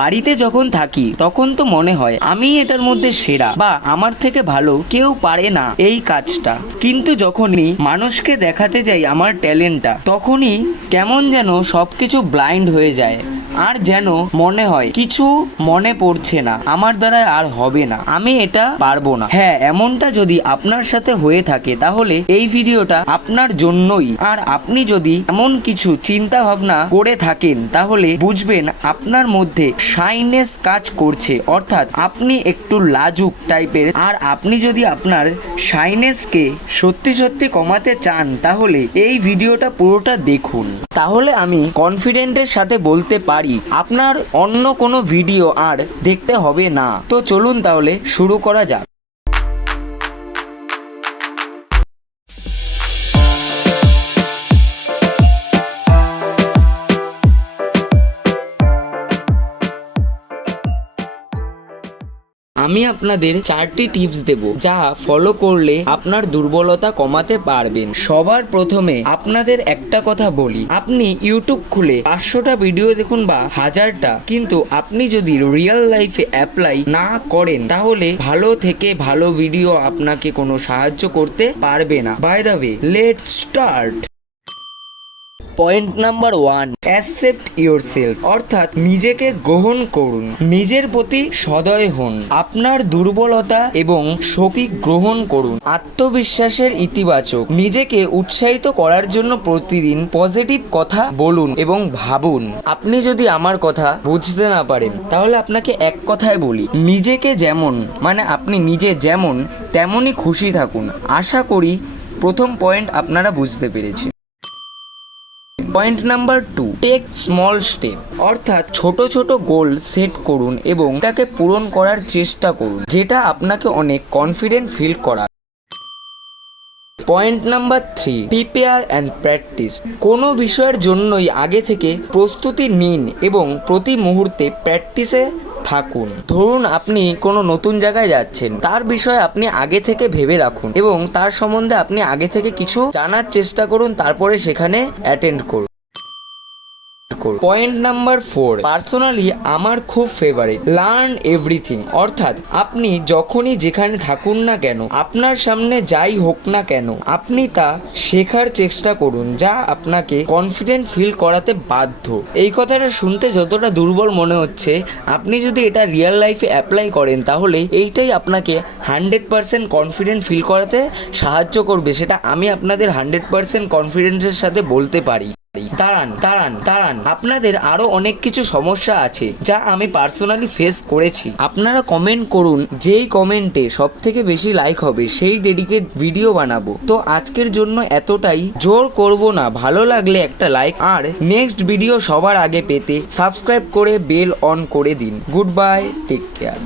বাড়িতে যখন থাকি তখন তো মনে হয় আমি এটার মধ্যে সেরা বা আমার থেকে ভালো কেউ পারে না এই কাজটা, কিন্তু যখনই মানুষকে দেখাতে যাই আমার ট্যালেন্টটা তখনই কেমন যেন সবকিছু ব্লাইন্ড হয়ে যায় আর যেন মনে হয় কিছু মনে পড়ছে না, আমার দ্বারা আর হবে না, আমি এটা পারবো না। হ্যাঁ, এমনটা যদি আপনার সাথে হয়ে থাকে তাহলে এই ভিডিওটা আপনার জন্যই। আর আপনি যদি এমন কিছু চিন্তা ভাবনা করে থাকেন তাহলে বুঝবেন আপনার মধ্যে শাইনেস কাজ করছে, অর্থাৎ আপনি একটু লাজুক টাইপের। আর আপনি যদি আপনার শাইনেসকে সত্যি সত্যি কমাতে চান তাহলে এই ভিডিওটা পুরোটা দেখুন, তাহলে আমি কনফিডেন্টের সাথে বলতে পারি আপনার অন্য কোনো ভিডিও আর দেখতে হবে না। তো চলুন তাহলে শুরু করা যাক। আমি আপনাদের 4টি টিপস দেব যা ফলো করলে আপনার দুর্বলতা কমাতে পারবেন। সবার প্রথমে আপনাদের একটা কথা বলি, আপনি ইউটিউব খুলে 500টা ভিডিও দেখুন বা 1000টা, কিন্তু আপনি যদি রিয়েল লাইফে অ্যাপ্লাই না করেন তাহলে ভালো থেকে ভালো ভিডিও আপনাকে কোনো সাহায্য করতে পারবে না। By the way, let's start. Point number 1, accept yourself, অর্থাৎ নিজেকে গ্রহণ করুন, নিজের প্রতি সদয় হন, আপনার দুর্বলতা এবং শক্তি গ্রহণ করুন। আত্মবিশ্বাসের ইতিবাচক, নিজেকে উৎসাহিত করার জন্য প্রতিদিন পজিটিভ কথা বলুন এবং ভাবুন। আপনি যদি আমার কথা বুঝতে না পারেন তাহলে আপনাকে এক কথায় বলি, নিজেকে যেমন মানে আপনি নিজে যেমন তেমনই খুশি থাকুন। আশা করি প্রথম পয়েন্ট আপনারা বুঝতে পেরেছেন। Point number 2, take small step, অর্থাৎ ছোট ছোট গোল সেট করুন এবং তাকে পূরণ করার চেষ্টা করুন, যেটা আপনাকে অনেক কনফিডেন্ট ফিল করা। Point number 3, prepare and practice, কোনো বিষয়ের জন্যই আগে থেকে প্রস্তুতি নিন এবং প্রতি মুহূর্তে প্র্যাকটিসে থাকুন। ধরুন আপনি কোনো নতুন জায়গায় যাচ্ছেন, তার বিষয়ে আপনি আগে থেকে ভেবে রাখুন এবং তার সম্বন্ধে আপনি আগে থেকে কিছু জানার চেষ্টা করুন, তারপরে সেখানে অ্যাটেন্ড করুন। পয়েন্ট নাম্বার 4, পার্সোনালি আমার খুব ফেভারিট, লার্ন এভরিথিং, অর্থাৎ আপনি যখনই যেখানে থাকুন না কেন, আপনার সামনে যাই হোক না কেন, আপনি তা শেখার চেষ্টা করুন যা আপনাকে কনফিডেন্ট ফিল করাতে বাধ্য। এই কথাটা শুনতে যতটা দুর্বল মনে হচ্ছে, আপনি যদি এটা রিয়েল লাইফে অ্যাপ্লাই করেন তাহলে এইটাই আপনাকে 100% কনফিডেন্ট ফিল করাতে সাহায্য করবে, সেটা আমি আপনাদের 100% কনফিডেন্সের সাথে বলতে পারি। দাঁড়ান, আপনাদের আরো অনেক কিছু সমস্যা আছে যা আমি পার্সোনালি ফেস করেছি। আপনারা কমেন্ট করুন, যেই কমেন্টে সব থেকে বেশি লাইক হবে সেই ডেডিকেট ভিডিও বানাবো। তো আজকের জন্য এতটাই, জোর করব না, ভালো লাগলে একটা লাইক, আর নেক্সট ভিডিও সবার আগে পেতে সাবস্ক্রাইব করে বেল অন করে দিন। Goodbye, take care.